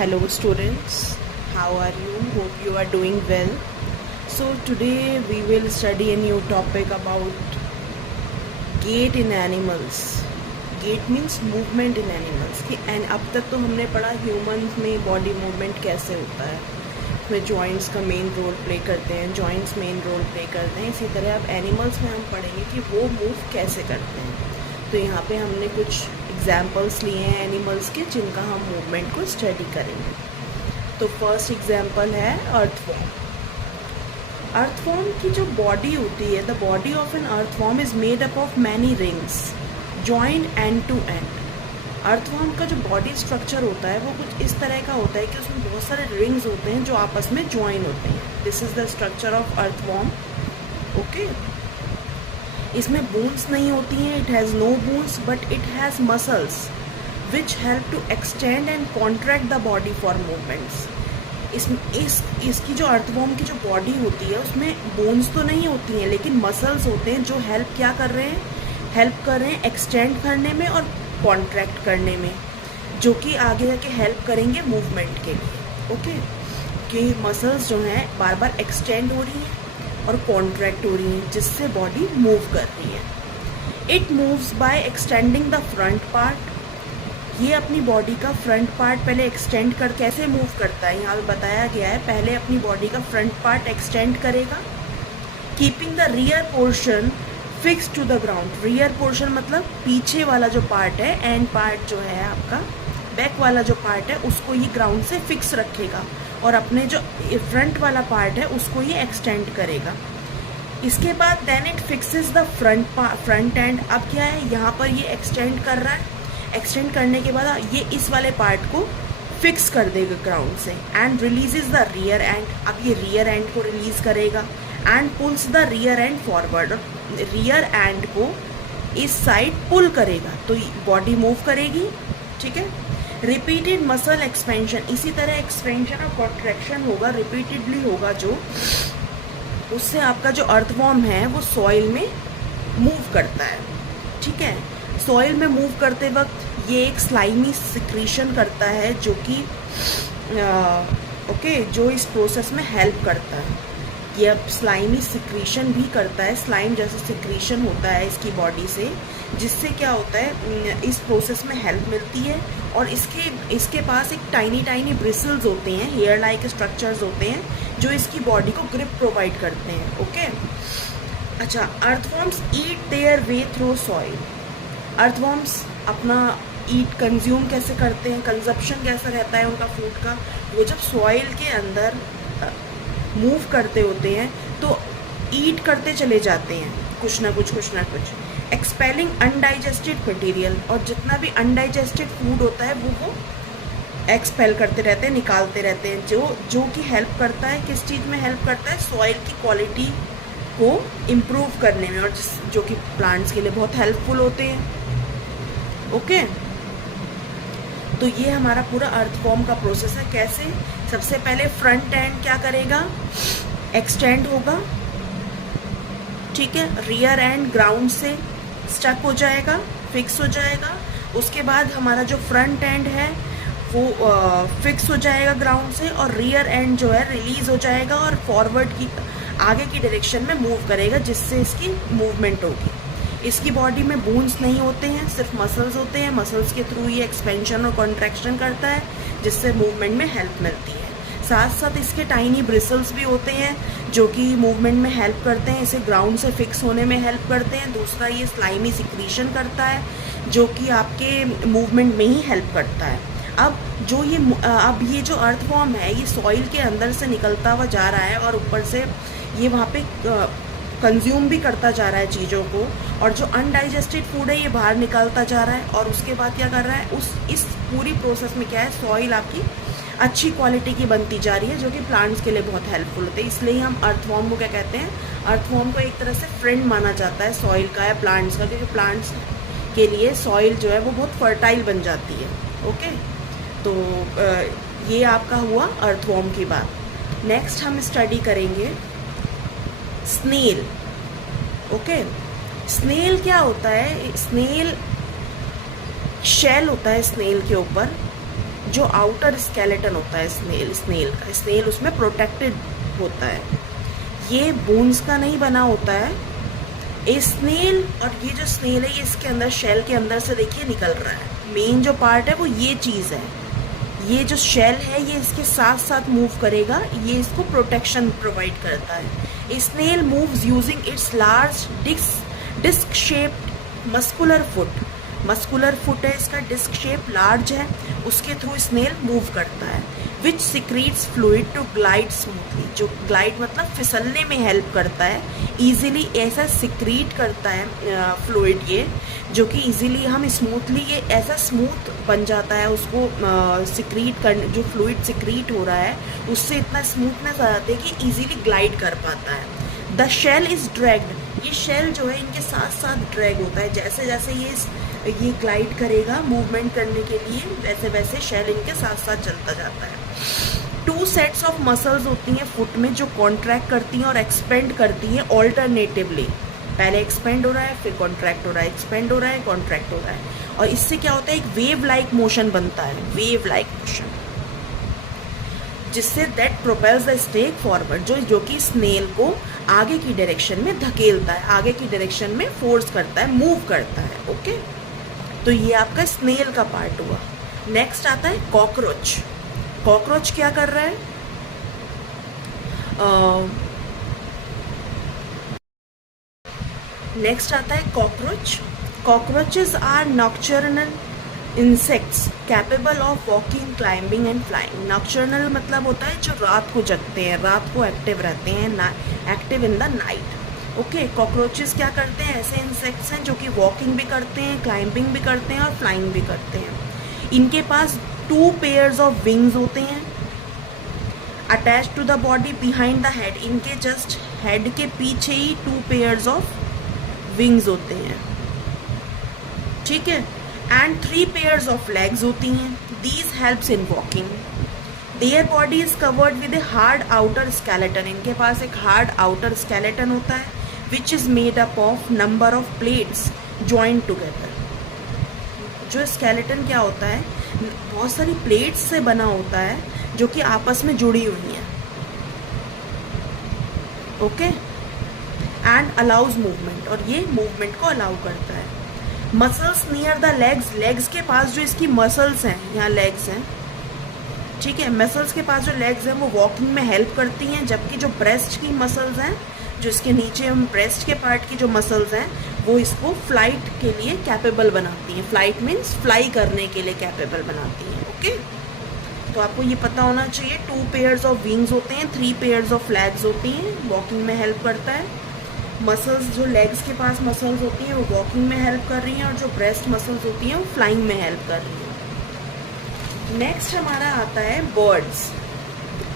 Hello students, how are you? Hope you are doing well. So today we will study a new topic about gait in animals. Gait means movement in animals. कि अब तक तो हमने पढ़ा humans में body movement कैसे होता है, उसमें जॉइंट्स का मेन रोल प्ले करते हैं, जॉइंट्स मेन रोल प्ले करते हैं. इसी तरह अब एनिमल्स में हम पढ़ेंगे कि वो मूव कैसे करते हैं. तो यहाँ पे हमने कुछ एग्जाम्पल्स लिए हैं एनिमल्स के जिनका हम मूवमेंट को स्टडी करेंगे. तो फर्स्ट एग्जाम्पल है अर्थवॉर्म. अर्थवॉर्म की जो बॉडी होती है, the body of an earthworm is made up of many rings joined end to end. Earthworm का जो बॉडी स्ट्रक्चर होता है वो कुछ इस तरह का होता है कि उसमें बहुत सारे रिंग्स होते हैं जो आपस में ज्वाइन होते हैं. This is the structure of earthworm. Okay, इसमें बोन्स नहीं होती हैं. It has no bones but it has muscles which help to extend and contract the body for movements. इसकी जो अर्थवॉर्म की जो बॉडी होती है उसमें बोन्स तो नहीं होती हैं लेकिन मसल्स होते हैं जो हेल्प कर रहे हैं एक्सटेंड करने में और कॉन्ट्रैक्ट करने में, जो कि आगे जाके हेल्प करेंगे मूवमेंट के लिए. ओके, कि मसल्स जो हैं बार बार एक्सटेंड हो रही हैं और कॉन्ट्रैक्ट हो रही हैं जिससे बॉडी मूव कर रही है. It moves by extending the front part. ये अपनी बॉडी का फ्रंट पार्ट पहले एक्सटेंड कर कैसे मूव करता है यहाँ पे बताया गया है. पहले अपनी बॉडी का फ्रंट पार्ट एक्सटेंड करेगा, keeping the rear portion fix to the ground. Rear portion मतलब पीछे वाला जो पार्ट है, एंड पार्ट जो है आपका बैक वाला जो पार्ट है उसको ये ग्राउंड से फिक्स रखेगा और अपने जो फ्रंट वाला पार्ट है उसको ये एक्सटेंड करेगा. इसके बाद then it fixes the front end. अब क्या है यहाँ पर ये एक्सटेंड कर रहा है. एक्सटेंड करने के बाद ये इस वाले पार्ट को फिक्स कर देगा ग्राउंड से and releases the rear and. अब ये रियर एंड को रिलीज करेगा and pulls the rear and forward. Rear and को इस साइड पुल करेगा तो बॉडी मूव करेगी. ठीक है, रिपीटेड मसल एक्सपेंशन. इसी तरह एक्सपेंशन और कॉन्ट्रैक्शन होगा, रिपीटेडली होगा, जो उससे आपका जो अर्थवॉर्म है वो सॉइल में मूव करता है. ठीक है, सॉइल में मूव करते वक्त ये एक स्लाइमी सिक्रीशन करता है जो कि जो इस प्रोसेस में हेल्प करता है. ये अब स्लाइमी सिक्रीशन भी करता है. स्लाइम जैसा सिक्रीशन होता है इसकी बॉडी से, जिससे क्या होता है इस प्रोसेस में हेल्प मिलती है. और इसके पास एक टाइनी ब्रिसल्स होते हैं, हेयर लाइक स्ट्रक्चर्स होते हैं जो इसकी बॉडी को ग्रिप प्रोवाइड करते हैं. ओके, अच्छा, earthworms eat their way through soil. Earthworms अपना ईट कंज्यूम कैसे करते हैं, कंजप्शन कैसा रहता है उनका फूड का. वो जब सॉइल के अंदर मूव करते होते हैं तो ईट करते चले जाते हैं कुछ ना कुछ एक्सपेलिंग अनडाइजेस्टेड मटेरियल. और जितना भी अनडाइजेस्टेड फूड होता है वो एक्सपेल करते रहते हैं, निकालते रहते हैं, जो कि हेल्प करता है. किस चीज़ में हेल्प करता है? सॉइल की क्वालिटी को इम्प्रूव करने में, और जो कि प्लांट्स के लिए बहुत हेल्पफुल होते हैं. ओके, तो ये हमारा पूरा अर्थवॉर्म का प्रोसेस है. कैसे? सबसे पहले फ्रंट एंड क्या करेगा? एक्सटेंड होगा. ठीक है, रियर एंड ग्राउंड से स्टक हो जाएगा, फिक्स हो जाएगा. उसके बाद हमारा जो फ्रंट एंड है वो फिक्स हो जाएगा ग्राउंड से, और रियर एंड जो है रिलीज हो जाएगा और फॉरवर्ड की आगे की डायरेक्शन में मूव करेगा जिससे इसकी मूवमेंट होगी. इसकी बॉडी में बोन्स नहीं होते हैं, सिर्फ मसल्स होते हैं. मसल्स के थ्रू ये एक्सपेंशन और कॉन्ट्रैक्शन करता है जिससे मूवमेंट में हेल्प मिलती है. साथ साथ इसके टाइनी ब्रिसल्स भी होते हैं जो कि मूवमेंट में हेल्प करते हैं, इसे ग्राउंड से फिक्स होने में हेल्प करते हैं. दूसरा, ये स्लाइमी सिक्रीशन करता है जो कि आपके मूवमेंट में ही हेल्प करता है. अब ये जो अर्थवॉर्म है ये सॉइल के अंदर से निकलता हुआ जा रहा है और ऊपर से ये वहाँ पे कंज्यूम भी करता जा रहा है चीज़ों को, और जो अनडाइजेस्टेड फूड है ये बाहर निकालता जा रहा है. और उसके बाद क्या कर रहा है, इस पूरी प्रोसेस में क्या है, सॉइल आपकी अच्छी क्वालिटी की बनती जा रही है जो कि प्लांट्स के लिए बहुत हेल्पफुल होते हैं. इसलिए हम अर्थवॉर्म को क्या कहते हैं, अर्थवॉर्म को एक तरह से फ्रेंड माना जाता है सॉइल का या प्लांट्स का, क्योंकि प्लांट्स के लिए सॉइल जो है वो बहुत फर्टाइल बन जाती है. ओके, तो ये आपका हुआ अर्थवॉर्म की बात. नेक्स्ट हम स्टडी करेंगे स्नेल. ओके, स्नेल क्या होता है? स्नेल शेल होता है स्नेल के ऊपर जो आउटर स्केलेटन होता है स्नेल उसमें प्रोटेक्टेड होता है, ये बोन्स का नहीं बना होता है। ए स्नेल, और ये जो स्नेल है ये इसके अंदर शेल के अंदर से देखिए निकल रहा है। मेन जो पार्ट है वो ये चीज़ है, ये जो शेल है ये इसके साथ साथ मूव करेगा, ये इसको प्रोटेक्शन प्रोवाइड करता है। A snail moves using its large disc shaped muscular foot है इसका, डिस्क शेप लार्ज है, उसके थ्रू स्नेल मूव करता है। Which secretes fluid to glide smoothly, जो ग्लाइड मतलब फिसलने में हेल्प करता है, ईजिली ऐसा सिक्रीट करता है फ्लूइड ये, जो कि ईजिली हम स्मूथली ये ऐसा स्मूथ बन जाता है, उसको सिक्रीट कर, जो फ्लूइड सिक्रीट हो रहा है उससे इतना स्मूथनेस आ जाती है कि ईजिली ग्लाइड कर पाता है। द शेल इज ड्रैग्ड, ये शेल जो है इनके साथ साथ ड्रैग होता है, जैसे जैसे ये ग्लाइड करेगा मूवमेंट करने के लिए वैसे वैसे शेल इनके साथ साथ चलता जाता है। 2 सेट्स ऑफ मसल्स होती हैं फुट में जो कॉन्ट्रैक्ट करती हैं और एक्सपेंड करती हैं ऑल्टरनेटिवली, पहले एक्सपेंड हो रहा है फिर कॉन्ट्रैक्ट हो रहा है, एक्सपेंड हो रहा है कॉन्ट्रैक्ट हो रहा है, और इससे क्या होता है एक वेव लाइक मोशन बनता है, वेव लाइक मोशन, जिससे that propels the snake forward, जो कि स्नेल को आगे की डायरेक्शन में धकेलता है, आगे की डायरेक्शन में फोर्स करता है, मूव करता है। ओके, तो ये आपका स्नेल का पार्ट हुआ। नेक्स्ट आता है कॉकरोच। कॉकरोच क्या कर रहा है, नेक्स्ट आता है cockroach. Cockroaches are nocturnal insects capable of walking, climbing and flying. Nocturnal मतलब होता है जो रात को जगते हैं, रात को एक्टिव रहते हैं, active in the night. Okay, cockroaches क्या करते हैं, ऐसे इंसेक्ट्स हैं जो कि वॉकिंग भी करते हैं, क्लाइंबिंग भी करते हैं और फ्लाइंग भी करते हैं। इनके पास 2 पेयर्स ऑफ विंग्स होते हैं attach to the body behind the head, इनके जस्ट हेड के पीछे ही 2 पेयर्स ऑफ विंग्स होते हैं, ठीक है, एंड 3 पेयर्स ऑफ लेग्स होती हैं। These helps in walking. Their body is covered with a hard outer skeleton, इनके पास एक हार्ड आउटर स्केलेटन होता है which is made up of number of plates joint together. जो स्केलेटन क्या होता है, बहुत सारी प्लेट्स से बना होता है जो कि आपस में जुड़ी हुई हैं। ओके, एंड अलाउज मूवमेंट, और ये मूवमेंट को अलाउ करता है। Muscles near the legs, legs के पास जो इसकी मसल्स हैं, यहाँ लेग्स हैं, ठीक है, मसल्स के पास जो लेग्स हैं वो वॉकिंग में हेल्प करती हैं, जबकि जो ब्रेस्ट की मसल्स हैं, जो इसके नीचे हम ब्रेस्ट के पार्ट की जो मसल्स हैं वो इसको फ्लाइट के लिए कैपेबल बनाती हैं। फ्लाइट मीन्स फ्लाई करने के लिए कैपेबल बनाती हैं। ओके, तो आपको ये पता होना चाहिए 2 पेयर्स ऑफ विंग्स होते हैं, 3 पेयर्स ऑफ लेग्स होती हैं, वॉकिंग में हेल्प करता है। मसल्स जो लेग्स के पास मसल्स होती हैं वो वॉकिंग में हेल्प कर रही हैं, और जो ब्रेस्ट मसल्स होती हैं वो फ्लाइंग में हेल्प कर रही हैं। नेक्स्ट हमारा आता है बर्ड्स।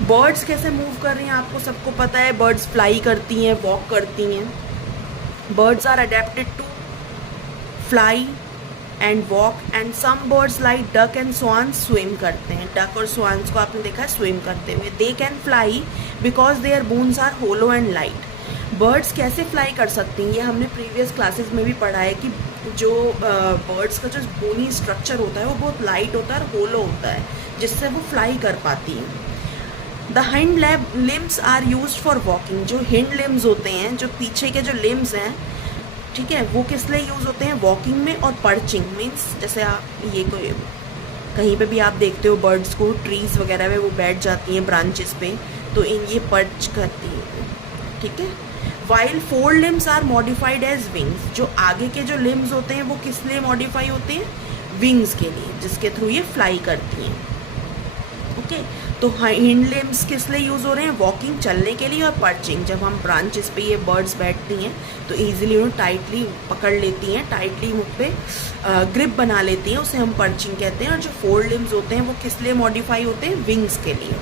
बर्ड्स कैसे मूव कर रही हैं आपको सबको पता है, बर्ड्स फ्लाई करती हैं, वॉक करती हैं। Birds are adapted to fly and walk, and some birds like duck and swans swim करते हैं। डक और स्वान्स को आपने देखा है स्विम करते हुए। They can fly because their bones are hollow and light. Birds कैसे फ्लाई कर सकती हैं, ये हमने प्रीवियस क्लासेस में भी पढ़ा है कि जो बर्ड्स का जो बोनी स्ट्रक्चर होता है वो बहुत लाइट होता है और होलो होता है, जिससे वो फ्लाई कर पाती हैं। The hind limbs are used for walking. जो हिंड लिम्स होते हैं, जो पीछे के जो लिम्स हैं, ठीक है, वो किस लिए यूज़ होते हैं, वॉकिंग में और पर्चिंग मीन्स जैसे आप ये कोई कहीं पे भी आप देखते हो बर्ड्स को ट्रीज़ वगैरह में वो बैठ जाती हैं ब्रांचेस पे, तो इन ये पर्च करती हैं, ठीक है। While 4 limbs are modified as wings. जो आगे के जो लिम्स होते हैं वो किस लिए मॉडिफाई होते हैं, विंग्स के लिए, जिसके थ्रू ये फ्लाई करती हैं। ओके, तो हिंड लिम्स किस लिए यूज़ हो रहे हैं, वॉकिंग, चलने के लिए, और पर्चिंग। जब हम ब्रांचेस पे ये बर्ड्स बैठती हैं तो ईजिली उन्हें टाइटली पकड़ लेती हैं, टाइटली मुख पे ग्रिप बना लेती हैं, उसे हम पर्चिंग कहते हैं। और जो 4 लिम्स होते हैं वो किस लिए मॉडिफाई होते हैं, विंग्स के लिए।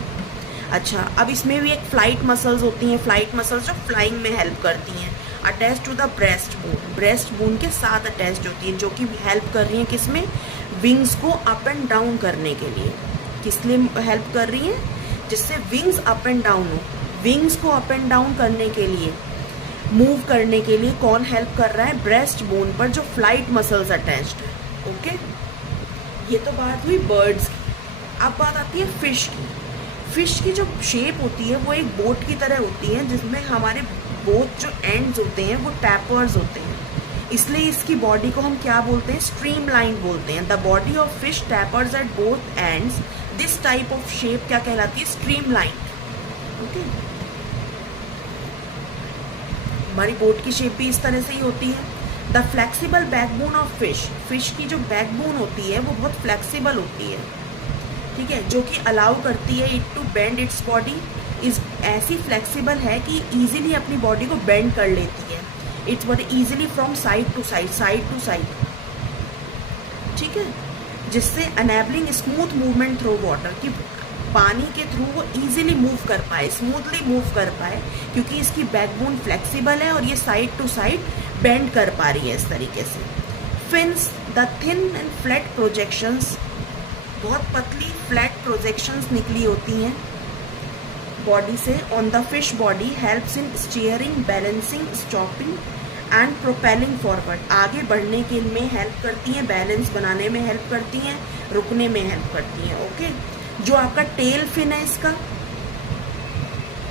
अच्छा, अब इसमें भी एक फ्लाइट मसल्स होती हैं, फ्लाइट मसल्स जो फ्लाइंग में हेल्प करती हैं। Attach to the breast bone, breast bone के साथ अटैच्ड होती हैं, जो कि हेल्प कर रही हैं किसमें, विंग्स को अप एंड डाउन करने के लिए। किस लिए हेल्प कर रही हैं, जिससे विंग्स अप एंड डाउन हो। विंग्स को अप एंड डाउन करने के लिए, मूव करने के लिए कौन हेल्प कर रहा है, ब्रेस्ट बोन पर जो फ्लाइट मसल्स अटैच्ड है। ओके, ये तो बात हुई बर्ड्स की। अब बात आती है फिश की। फिश की जो शेप होती है वो एक बोट की तरह होती है, जिसमें हमारे बोथ जो एंड्स होते हैं वो टैपर्स होते हैं, इसलिए इसकी बॉडी को हम क्या बोलते हैं, स्ट्रीमलाइन बोलते हैं। The body of fish tapers at both ends, this type of shape क्या कहलाती है, स्ट्रीमलाइन। ओके, हमारी बोट की शेप भी इस तरह से ही होती है। The flexible backbone of fish, fish की जो बैकबोन होती है वो बहुत फ्लेक्सिबल होती है, ठीक है, जो कि अलाउ करती है it to bend its body, इस ऐसी फ्लेक्सिबल है कि इजीली अपनी बॉडी को बेंड कर लेती है। Its body easily from side to side, ठीक है, जिससे enabling smooth movement through water, कि पानी के थ्रू वो इजीली मूव कर पाए, स्मूथली मूव कर पाए, क्योंकि इसकी बैकबोन फ्लेक्सिबल है और ये साइड टू साइड बेंड कर पा रही है इस तरीके से। Fins, the thin and flat projections, बहुत पतली फ्लैट प्रोजेक्शंस निकली होती हैं बॉडी से on the fish body, helps in steering, balancing, stopping and propelling forward, आगे बढ़ने के में हेल्प करती हैं, बैलेंस बनाने में हेल्प करती हैं, रुकने में हेल्प करती हैं। ओके, जो आपका टेल फिन है इसका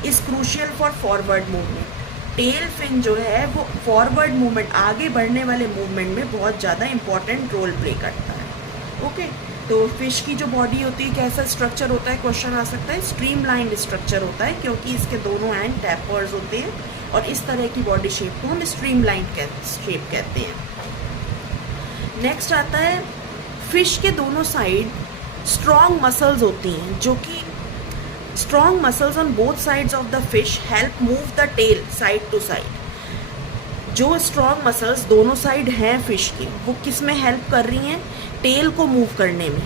is crucial for forward movement. Tail fin जो है वो फॉरवर्ड मूवमेंट, आगे बढ़ने वाले मूवमेंट में बहुत ज़्यादा इंपॉर्टेंट रोल प्ले करता है। ओके, तो फिश की जो बॉडी होती है कैसा स्ट्रक्चर होता है, क्वेश्चन आ सकता है, स्ट्रीमलाइंड स्ट्रक्चर होता है, क्योंकि इसके दोनों एंड टैपर्स होते हैं और इस तरह की बॉडी शेप को हम स्ट्रीमलाइंड शेप कहते हैं। नेक्स्ट आता है, फिश के दोनों साइड स्ट्रॉन्ग मसल्स होती हैं, जो कि strong muscles on both sides of the fish help move the tail side to side. जो स्ट्रॉन्ग मसल्स दोनों साइड हैं फिश की, वो किस में हेल्प कर रही हैं, टेल को मूव करने में।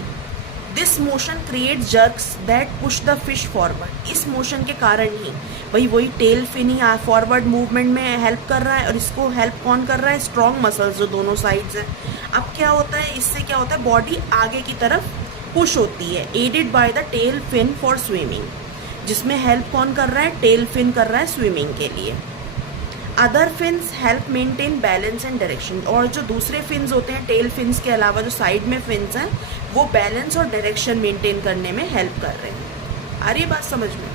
This motion create jerks that push the fish forward, इस मोशन के कारण ही वही टेल फिन ही फॉरवर्ड मूवमेंट में हेल्प कर रहा है, और इसको हेल्प कौन कर रहा है, स्ट्रॉन्ग मसल्स जो दोनों साइड्स हैं। अब क्या होता है, इससे क्या होता है, बॉडी आगे की तरफ पुश होती है, aided by the tail fin for swimming, जिसमें हेल्प कौन कर रहा है, टेल फिन कर रहा है स्विमिंग के लिए। Other fins help maintain balance and direction, और जो दूसरे फिन्स होते हैं टेल फिन्स के अलावा जो साइड में फिन्स हैं वो बैलेंस और डायरेक्शन मेंटेन करने में हेल्प कर रहे हैं। आ रही है बात समझ में?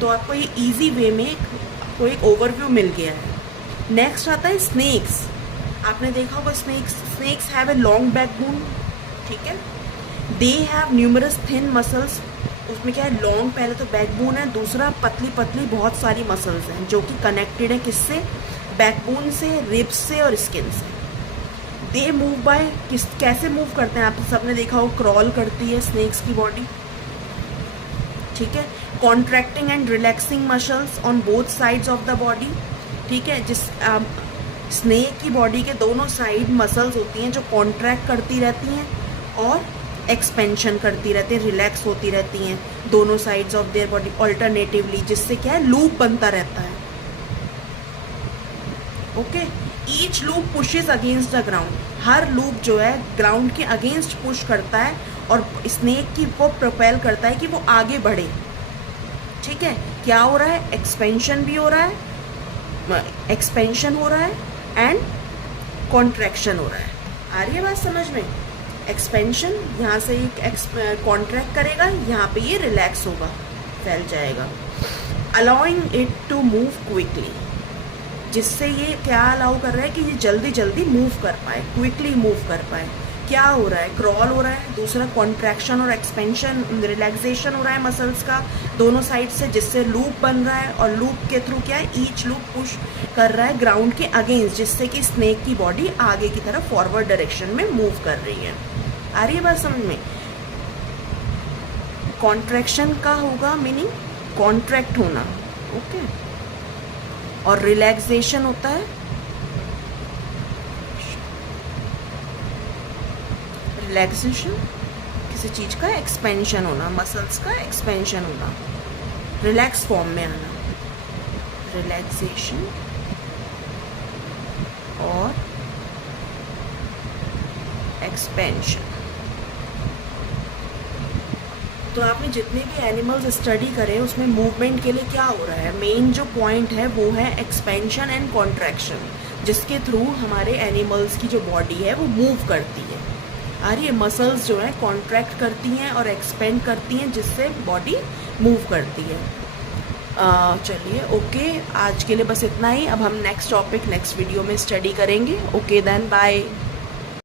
तो आपको ये इजी वे में आपको एक ओवरव्यू मिल गया है। नेक्स्ट आता है स्नेक्स। आपने देखा होगा snakes have a long backbone, ठीक है, they have numerous thin muscles, उसमें क्या है, लॉन्ग पहले तो बैकबोन है, दूसरा पतली पतली बहुत सारी मसल्स हैं जो कि कनेक्टेड है किससे, बैकबोन से, रिब्स से और स्किन से। दे मूव बाय, कैसे मूव करते हैं, आप सबने देखा हो क्रॉल करती है स्नेक्स की बॉडी, ठीक है, contracting and relaxing muscles on both sides of the body, ठीक है, जिस स्नेक की बॉडी के दोनों साइड मसल्स होती हैं जो कॉन्ट्रैक्ट करती रहती हैं और एक्सपेंशन करती रहती है, रिलैक्स होती रहती हैं दोनों sides of their body alternatively, जिससे क्या है, लूप बनता रहता है। Okay, each loop pushes against the ground, her loop जो है ग्राउंड के अगेंस्ट पुश करता है और स्नेक की को प्रोपेल करता है कि वो आगे बढ़े, ठीक है। क्या हो रहा है, एक्सपेंशन भी हो रहा है, एक्सपेंशन हो रहा है एंड कॉन्ट्रैक्शन हो रहा है। आ रही है बात समझ में? एक्सपेंशन, यहाँ से कॉन्ट्रैक्ट करेगा, यहाँ पे ये रिलैक्स होगा, फैल जाएगा। Allowing it to move quickly, जिससे ये क्या अलाउ कर रहा है कि ये जल्दी जल्दी मूव कर पाए, क्विकली मूव कर पाए। क्या हो रहा है, क्रॉल हो रहा है, दूसरा कॉन्ट्रैक्शन और एक्सपेंशन, रिलैक्सेशन हो रहा है मसल्स का दोनों साइड से, जिससे लूप बन रहा है, और लूप के थ्रू क्या है, ईच लूप पुश कर रहा है ग्राउंड के अगेंस्ट, जिससे कि स्नेक की बॉडी आगे की तरफ फॉरवर्ड डायरेक्शन में मूव कर रही है। आ रही है बात समझ में? कॉन्ट्रैक्शन का होगा मीनिंग कॉन्ट्रैक्ट होना, ओके, और रिलैक्सेशन होता है रिलैक्सेशन किसी चीज का एक्सपेंशन होना, मसल्स का एक्सपेंशन होना, रिलैक्स फॉर्म में आना, रिलैक्सेशन और एक्सपेंशन। तो आपने जितने भी एनिमल्स स्टडी करे उसमें मूवमेंट के लिए क्या हो रहा है, मेन जो पॉइंट है वो है एक्सपेंशन एंड कॉन्ट्रैक्शन, जिसके थ्रू हमारे एनिमल्स की जो बॉडी है वो मूव करती है। आ रही है, मसल्स जो है कॉन्ट्रैक्ट करती हैं और एक्सपेंड करती हैं, जिससे बॉडी मूव करती है। चलिए ओके, आज के लिए बस इतना ही। अब हम नेक्स्ट टॉपिक नेक्स्ट वीडियो में स्टडी करेंगे। Okay then, bye.